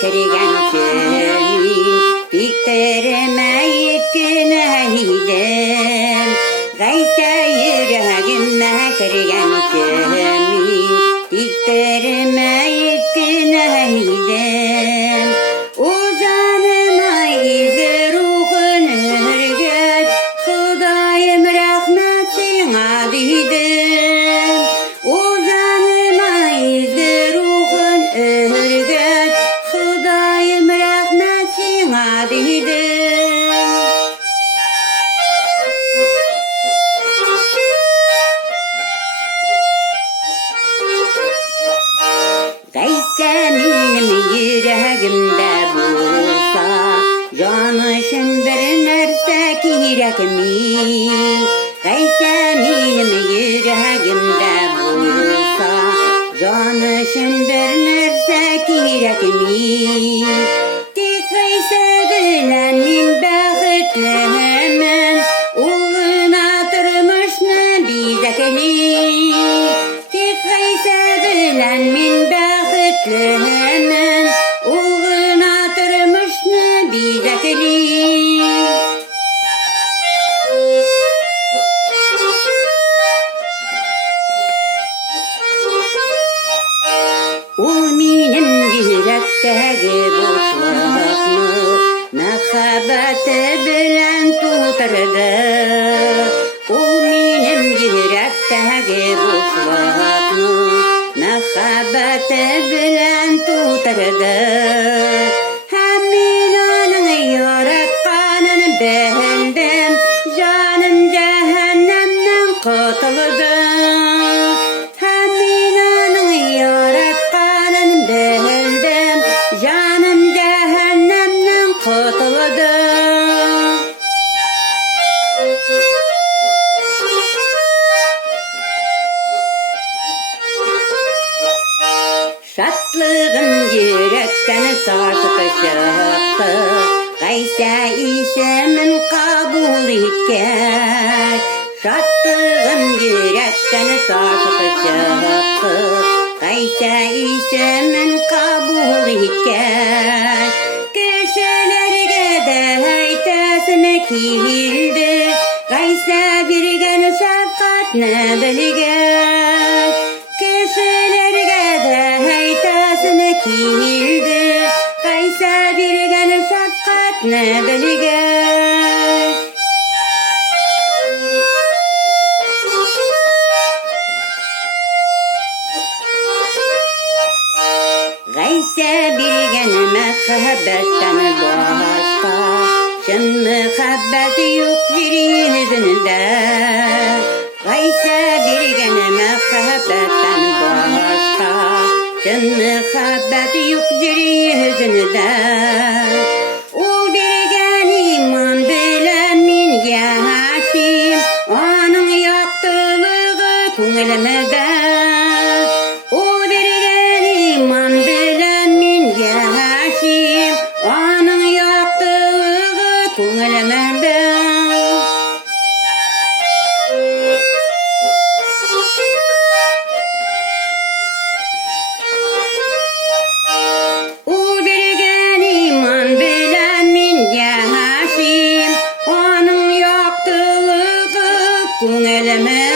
kirgençe min diktirmeyip günahidem. Gaysә yüreğimde kirgençe min diktirmeyip günahidem. O canıma izi ruhun hürgüt, Hudayım rahmet sana didim. O canıma izi ruhun hürgüt, Hudayım rahmet sana didim. Gaysә benim yüreğimde bulsa, canışın bir nerse kirek mi? Gaysә benim yüreğimde bulsa, canışın bir nerse kirek mi? Tek Gaysә bilen min bäxetlimen, uluna turmuşnu bizekli. Tek Gaysә bilen min bäxetlimen, uluna turmuşnu bizekli. Ул минем йөрәктәге бушлыкны мәхәббәте белән тутырды. Ул минем йөрәктәге бушлыкны мәхәббәте белән тутырды. Һәм мин аның яратканын белдем, җаным җәһәннәмнән котылды. Һәм мин аның яратканын белдем, җаным җәһәннәмнән котылды. Şatlığım yürekten sarsıp çıktı, Gaysә ismin kabul etken. Şatlığım yürekten sarsıp çıktı, Gaysә ismin kabul etken. Kişilerge de aytasım kildi, Gaysә birgen şefkatni bilgen. Kişilerge de aytasım kildi, Gaysә birgen şefkatni bilgen. Gaysә birgen мәхәббәттән башка, Şın мәхәббәт юк җир йөзендә. Gaysә birgen мәхәббәттән башка, Şın мәхәббәт юк җир йөзендә. Ул биргән иман белән мин яшим, аның яктылыгы күңелемдә. Ул биргән иман белән мин яшим, аның яктылыгы күңелемдә. Ул биргән иман белән мин яшим, аның яктылыгы күңелемдә.